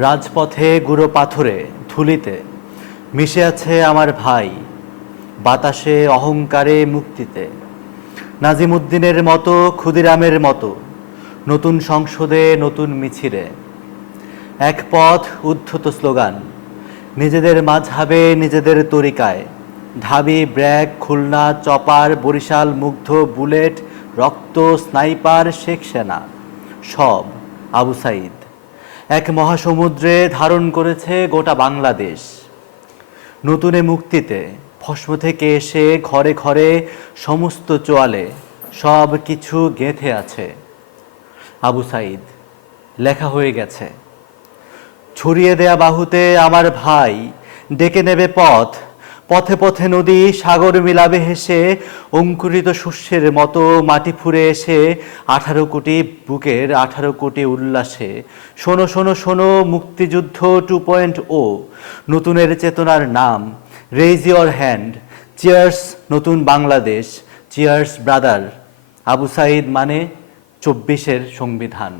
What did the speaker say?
রাজপথে গুঁড়ো পাথরে ধুলিতে মিশে আছে আমার ভাই বাতাসে অহংকারে মুক্তিতে। নাজিমুদ্দিনের মতো, ক্ষুদিরামের মতো, নতুন সংসদে, নতুন মিছিলে। এক পথ উদ্ধত স্লোগান, নিজেদের মাঝহাবে, নিজেদের তরিকায়। ঢাবি ব্র্যাক খুলনা, চপার, বরিশাল, মুগ্ধ, বুলেট, রক্ত, স্নাইপার, শেখ সেনা, সব আবু সাইদ। এক মহাসমুদ্রে ধারণ করেছে গোটা বাংলাদেশ। নতুনে মুক্তিতে ভস্ম থেকে এসে ঘরে ঘরে সমস্ত চোয়ালে সব কিছু গেঁথে আছে। আবু সাইদ, লেখা হয়ে গেছে, ছড়িয়ে দেয়া বাহুতে আমার ভাই ডেকে নেবে পথ পথে পথে নদী সাগর মিলাবে হেসে, অঙ্কুরিত শস্যের মতো মাটি ফুঁড়ে এসে, আঠারো কোটি বুকের আঠারো কোটি উল্লাসে। শোনো শোনো শোনো, মুক্তিযুদ্ধ টু পয়েন্ট ও নতুনের চেতনার নাম। রেইজ ইয়র হ্যান্ড চিয়ার্স নতুন বাংলাদেশ। চিয়ার্স ব্রাদার আবু সাইদ মানে চব্বিশের সংবিধান।